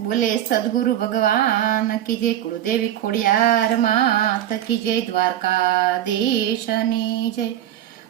बोले सदगुरु भगवान की जय, कुलदेवी खोडियार मात की जय, દ્વારકાધીશની જય।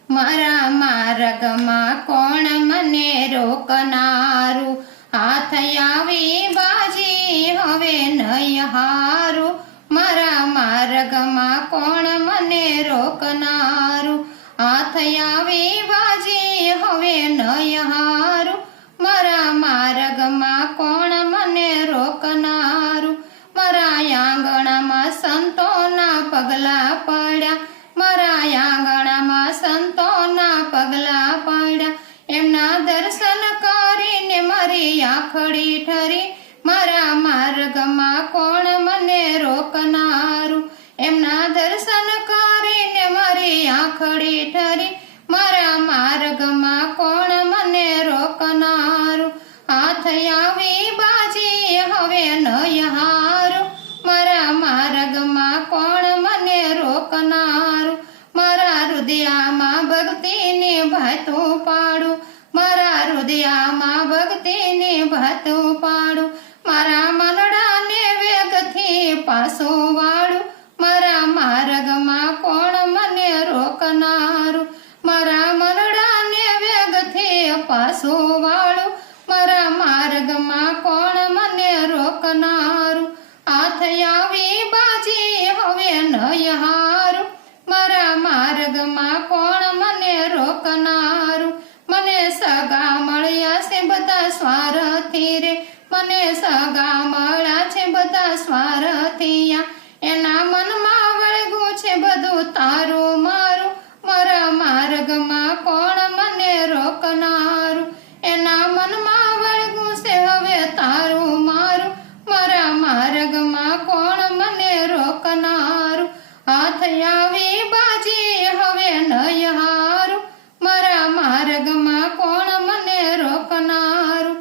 મારા માર્ગમાં કોણ મને રોકનારું, હાથ આવી બાજી હવે નહીં હારું। મારા માર્ગમાં કોણ મને રોકનારું, હાથ આવી બાજી હવે નહીં હારું। મારા માર્ગમાં કોણ મને રોકનારું, મારા આંગણામાં સંતોના પગલા પડ્યા, મારા આંગણામાં સંતોના પગલા પડ્યા। એમના દર્શન કરીને મારી આંખડી ઠરી, મારા માર્ગમાં કોણ મને રોકનારું, એમના દર્શન કરીને મારી આંખડી ઠરી, મારા માર્ગમાં કોણ મને રોકનારું, હાથ આવી બાજી હવે નહીં હારું। મારા માર્ગમાં કોણ મને રોકનારું, મારા હૃદયમાં ભક્તિની ભાતું પાડું, મારા હૃદયમાં ભક્તિની ભાતું પાડું। મારા મનડાને વેગથી પાછું વાળું, મારા માર્ગમાં કોણ મને રોકનારું, મારા મનડાને વેગથી પાછું વાળું, મારા માર્ગમાં કોણ મને રોકનારું, હાથ આવી બાજી હવે નહીં હારું। મારા માર્ગમાં કોણ મને રોકનારું, મને સગા મળ્યા છે બધા સ્વાર્થી રે, મને સગા મળ્યા છે બધા સ્વાર્થિયા, એના મનમાં વળગું છે બધું તારું મારું। મારા માર્ગમાં કોણ મને રોકનારું, એના મનમાં વળગું છે હવે તારું મારું। મારા માર્ગમાં કોણ મને રોકનારું, હાથ આવી બાજી હવે નહીં હારું। મારા માર્ગમાં કોણ મને રોકનારું,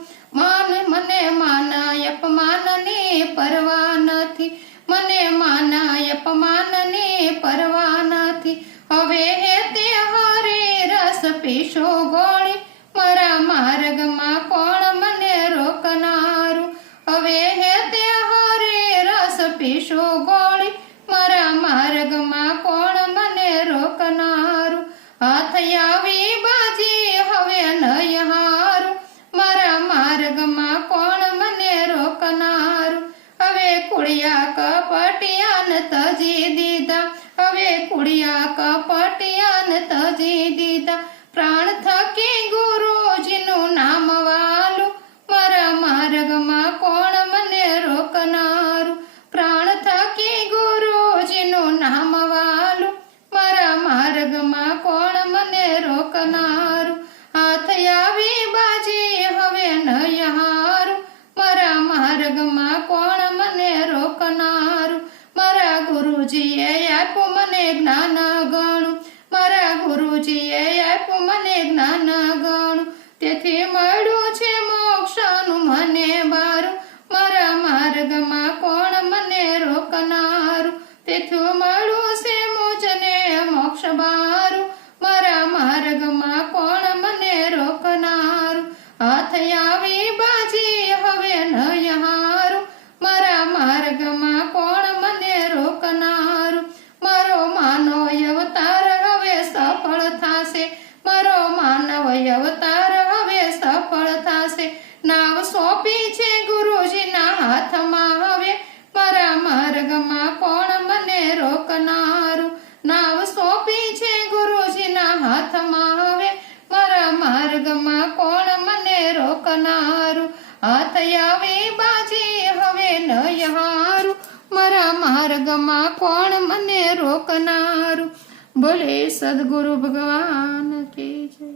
મને માના અપમાનની પરવા નથી, મને માના અપમાનની પરવા નથી। હવે તે હરે રસ પીશો ગોળી, મારા માર્ગમાં કોણ મને રોકનારું, હવે તે હરે રસ પીશો ગોળી, મારા માર્ગમાં કોણ મને રોકનારું, હાથ આવી બાજી હવે નહીં હારું। મારા માર્ગમાં કોણ મને રોકનારું, હવે કુળિયા કપટિયાન તજી દીધા, હવે કુળિયા કપટિયાન તજી દીધા। પ્રાણ થકી ગુરુજીનું નામ વાલું, મારા માર્ગમાં કોણ મને રોકનારું, પ્રાણ થકી ગુરુજીનું નામ વાલું, મારા માર્ગમાં કોણ મને રોકનારું, હાથ આવી બાજી હવે નહીં હારું। મારા માર્ગમાં કોણ મને રોકનારું, મારા ગુરુજીએ આપ્યું મને જ્ઞાન ગણું, મારા ગુરુજીએ આપ્યું મને જ્ઞાન ગણું, તેથી મળ્યું છે મોક્ષનું મને બારું। મારા માર્ગમાં કોણ મને રોકનારું, તેથી મળ્યું છે મુજને મોક્ષ બારું। મારા માર્ગમાં કોણ મને રોકનારું, હાથ આવી બાજી હવે નહીં હારું। મારા માર્ગમાં કોણ મને રોકનારું, મારો માનવ અવતાર હવે સફળ થશે, મારો માનવ અવતાર હવે સફળ થશે। નાવ સોંપી છે ગુરુજીના હાથમાં હવે, મારા માર્ગમાં કોણ મને રોકનારું, નાવ સોંપી છે ગુરુજીના હાથમાં હવે, મારા માર્ગમાં કોણ મને રોકનારું, હાથ આવી બાજી હવે નહીં હારું। મારા માર્ગમાં કોણ મને રોકનારું, બોલે સદગુરુ ભગવાન કી જય।